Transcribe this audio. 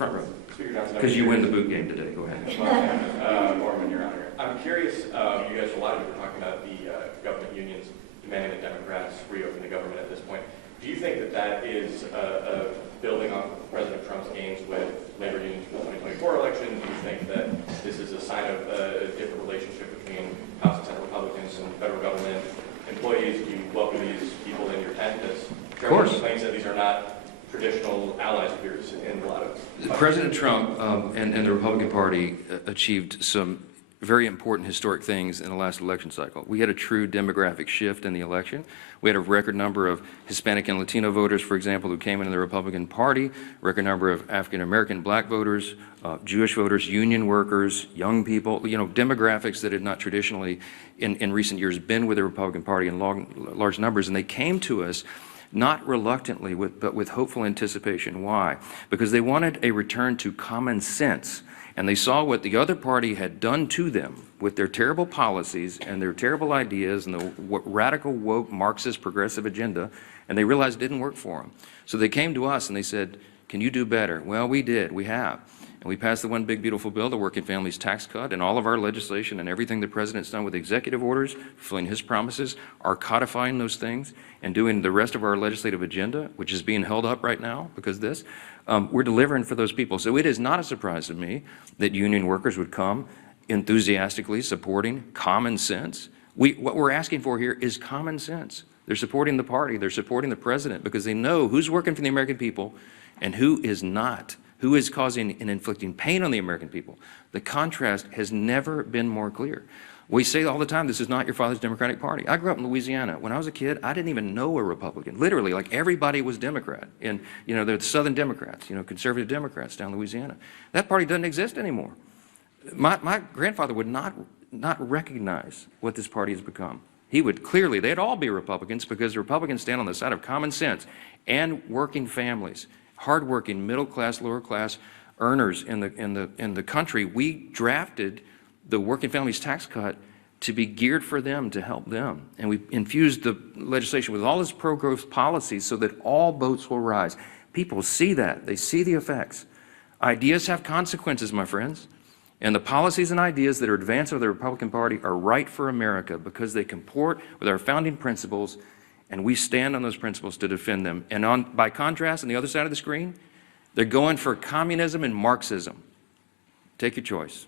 front row. Speaker Johnson, Because you win the boot game today. Go ahead. Norman, Your Honor. I'm curious, you guys, a lot of you were talking about the government unions demanding that Democrats reopen the government at this point. Do you think that that is building on President Trump's gains with labor unions for the 2024 election? Do you think that this is a sign of a different relationship between House and Senate Republicans and federal government employees? Do you welcome these people in your tent? Of course. Claims that these are not traditional allies of yours in a lot of... President Trump and the Republican Party achieved some very important historic things in the last election cycle. We had a true demographic shift in the election. We had a record number of Hispanic and Latino voters, for example, who came into the Republican Party, record number of African-American black voters, Jewish voters, union workers, young people, demographics that had not traditionally in recent years been with the Republican Party in large numbers, and they came to us not reluctantly, but with hopeful anticipation. Why? Because they wanted a return to common sense. And they saw what the other party had done to them with their terrible policies and their terrible ideas and the radical, woke, Marxist, progressive agenda, and they realized it didn't work for them. So they came to us and they said, can you do better? Well, we did. We have. And we passed the one big beautiful bill, the Working Families Tax Cut, and all of our legislation and everything the President's done with executive orders, fulfilling his promises, are codifying those things and doing the rest of our legislative agenda, which is being held up right now because of this. We're delivering for those people. So it is not a surprise to me that union workers would come enthusiastically supporting common sense. What we're asking for here is common sense. They're supporting the party. They're supporting the president because they know who's working for the American people and who is not, who is causing and inflicting pain on the American people. The contrast has never been more clear. We say all the time, this is not your father's Democratic Party. I grew up in Louisiana. When I was a kid, I didn't even know a Republican. Literally, like everybody was Democrat. And, the Southern Democrats, conservative Democrats down in Louisiana. That party doesn't exist anymore. My grandfather would not recognize what this party has become. He would clearly, they'd all be Republicans because the Republicans stand on the side of common sense and working families, hardworking, middle class, lower class earners in the country. We drafted the Working Families Tax Cut to be geared for them, to help them. And we infused the legislation with all its pro-growth policies so that all boats will rise. People see that. They see the effects. Ideas have consequences, my friends. And the policies and ideas that are advanced by the Republican Party are right for America because they comport with our founding principles, and we stand on those principles to defend them. And by contrast, on the other side of the screen, they're going for communism and Marxism. Take your choice.